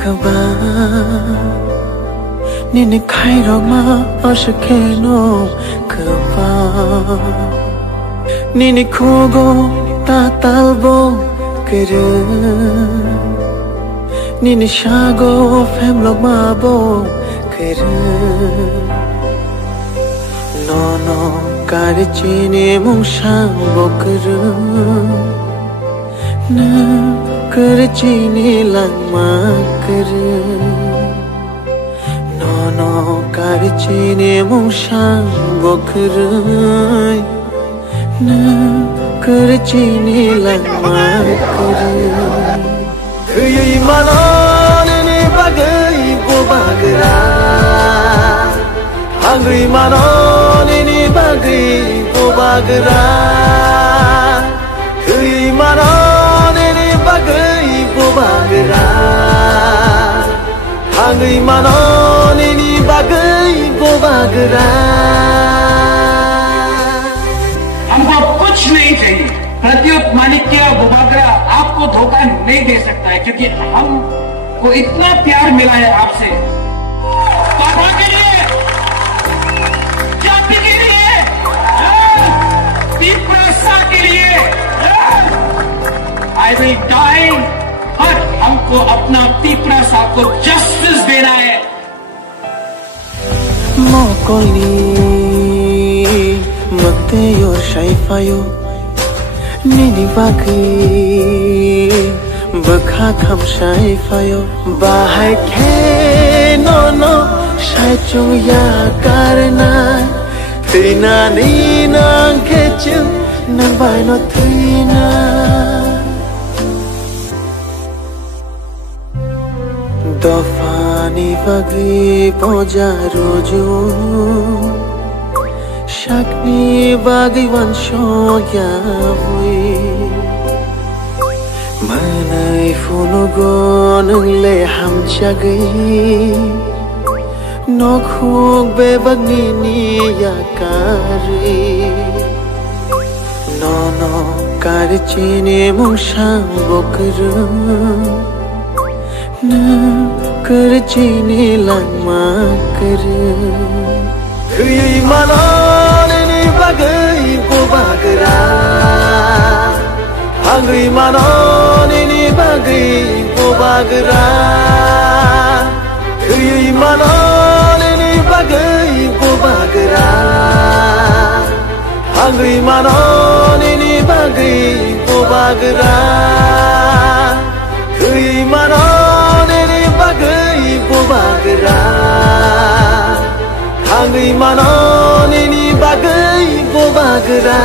kaba nini khairok ma ashkeno kaba nini khogo ta talbo kere nini shago femlok ma bo kere no no kare chini mung shang bo kere na kare chini lang ma kere no no kare chini mung shang bo kere na kare chini lang ma kere Hei manon ni bagai bo bagra Hangri manon ni bagai bo bagra Hei manon ni bagai bo bagra Hangri manon ni bagai bo bagra हमको कुछ नहीं चाहिए प्रत्युत माणिक्य बोबागरा आपको धोखा नहीं दे सकता है क्योंकि हमको इतना प्यार मिला है आपसे पापा के लिए जाति के लिए दीपरासा के लिए आई विल डाई पर हमको अपना दीपरासा को जस्टिस देना है मोकोनी मते यो शाइफायो Nini bagi Bekha kham shai fayo Bahai ke no no Shai chung ya karna Tina ni nang ke chung Nang bai no tina Dofani bagi poja roju Shakni bagi wan shoya hui Manai funo gonung le ham chagai Nokhuk be bagni ni yakari No no kare chini mung shang bokru Na kare chini lang ma kare Hei manon ni bagai bo bagra Hangri manon ni bagai bo bagra Hei manon ni bagai bo bagra Hangri manon ni bagai bo bagra Hei manon ni bagai bo bagra Hangri manon ni bagai bo bagra